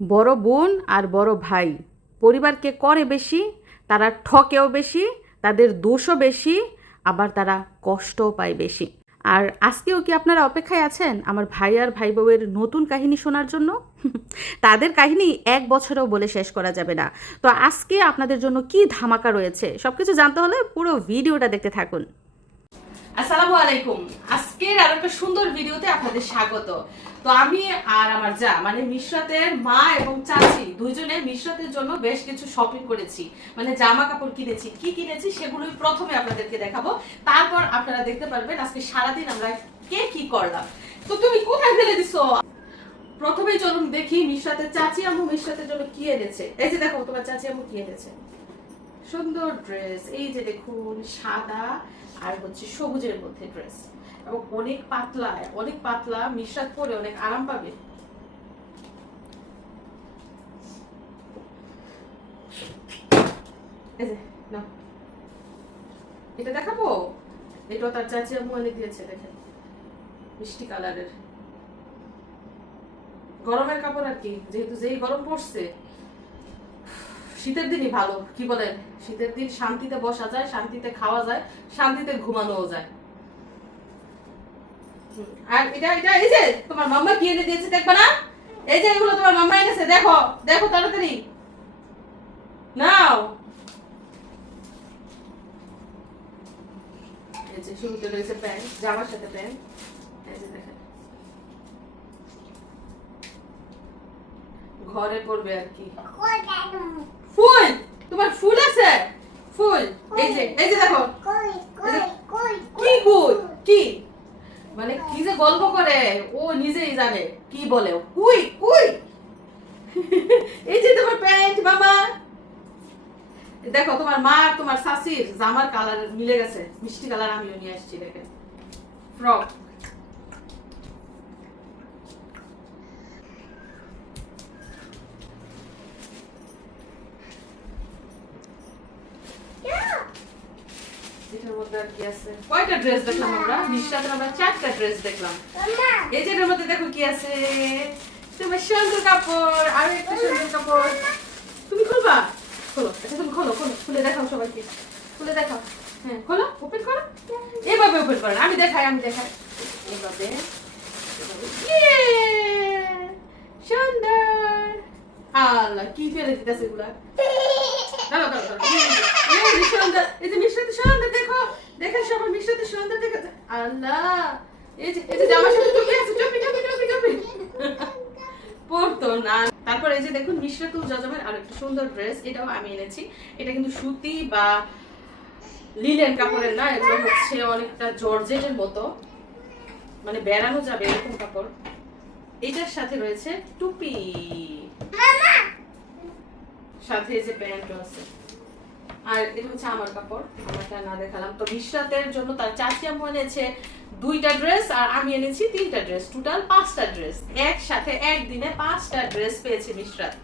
বড় বোন আর বড় ভাই পরিবারকে করে বেশি, তারা ঠকেও বেশি, তাদের দোষও বেশি, আবার তারা কষ্টও পায় বেশি। আর আজকেও কি আপনারা অপেক্ষায় আছেন আমার ভাই আর ভাই বউয়ের নতুন কাহিনী শোনার জন্য? তাদের কাহিনী 1 বছরেও বলে শেষ করা যাবে না। তো আজকে আপনাদের জন্য কি ধামাকা রয়েছে সব কিছু জানতে হলে পুরো ভিডিওটা দেখতে থাকুন। আসসালামু আলাইকুম। আজকের আর একটা সুন্দর ভিডিওতে আপনাদের স্বাগত। তো আমি আর আমার যা মানে মিশরাতের মা এবং চাচি দুইজনে মিশরাতের জন্য বেশ কিছু শপিং করেছি, মানে জামা কাপড় কিনেছি। কি কিনেছি সেগুলোই প্রথমে আপনাদেরকে দেখাবো, তারপর আপনারা দেখতে পারবেন আজকে সারাদিন আমরা কে কি করলাম। তো তুমি কোথায় ফেলে দিছো? প্রথমে চলুন দেখি মিশরাতের চাচি আম্মু মিশরাতের জন্য কি এনেছে। এই যে দেখো তোমার চাচি আম্মু কি এনেছে, সুন্দর ড্রেস। এই যে দেখুন সাদা আর হচ্ছে সবুজের মধ্যে ড্রেস, এবং অনেক পাতলা, অনেক পাতলা, মিশরাত পরে অনেক আরাম পাবে। এই যে নাও, এটা দেখাবো। এটা তার চাচি আম্মু এনে দিয়েছে, দেখেন মিষ্টি কালারের। গরমের কাপড় আর কি, যেহেতু যেই গরম পড়ছে, শীতের দিনই ভালো। কি বলেন, শীতের দিন শান্তিতে বসা যায়, শান্তিতে খাওয়া যায়, শান্তিতে ঘুমানোও যায়। আর এটা এটা এই যে তোমার মাম্মা কি এনে দিয়েছে দেখবা না? এই যে এগুলো তোমার মাম্মা এনেছে, দেখো দেখো তাড়াতাড়ি নাও। এই যে শুরুতে রয়েছে প্যান্ট, জামার সাথে প্যান্ট। এই যে দেখেন ঘরে পড়বে আর কি। ফুল, তোমার ফুল আছে? ফুল এই যে দেখো। কি ফুল? কি মানে কি যে গল্প করে ও নিজেই জানে কি বলে। কুই কুই এই যে তোমার প্যান্ট মামা। দেখো তোমার মা আর তোমার শাশির জামার কালার মিলে গেছে, মিষ্টি কালার আমিও নিয়ে আসছি। দেখেন ফ্রক। এটার মধ্যে আর কি আছে? কয়টা ড্রেস দেখলাম আমরা? মিশরাতের আমরা 4টা ড্রেস দেখলাম। এই যে এর মধ্যে দেখো কি আছে, তোমার সুন্দর কাপড় আর একটা সুন্দর কাপড়। তুমি খুলবা? খোলো, আচ্ছা তুমি খোলো, খোলো, খুলে দেখাও সবাইকে, খুলে দেখাও। হ্যাঁ খোলো, ওপেন করো। এইভাবে ওপেন করো, আমি দেখাই এইভাবে। ইয়ে সুন্দর। আল্লাহ কি ফেলে দিতেছে এগুলা। দাঁড়াও দাঁড়াও দাঁড়াও। এই যে সুন্দর, এই যে মিশরাতে সুন্দর, দেখো দেখেন সবাই মিশরাতে সুন্দর দেখে। আল্লাহ এই যে জামার সাথে টুপি আছে, টুপি টুপি টুপি টুপি পড়তো না। তারপর এই যে দেখুন মিশরাতুল জাজামের আরেকটা সুন্দর ড্রেস, এটাও আমি এনেছি। এটা কিন্তু সুতি বা লিলেন কাপড়ের না, এগুলো হচ্ছে অনেকটা জর্জেটের মতো, মানে বেড়ানো যাবে এরকম কাপড়। এটার সাথে রয়েছে টুপি, সাথে এই যে প্যান্টও আছে। আর এটা হচ্ছে আমার কাপড়, আমারটা না দেখালাম। তো মিশরাতের জন্য তার চাচি আম্মু এনেছে 2টা ড্রেস আর আমি এনেছি 3টা ড্রেস, টোটাল 5টা ড্রেস। একসাথে একদিনে 5টা ড্রেস পেয়েছে মিশরাত।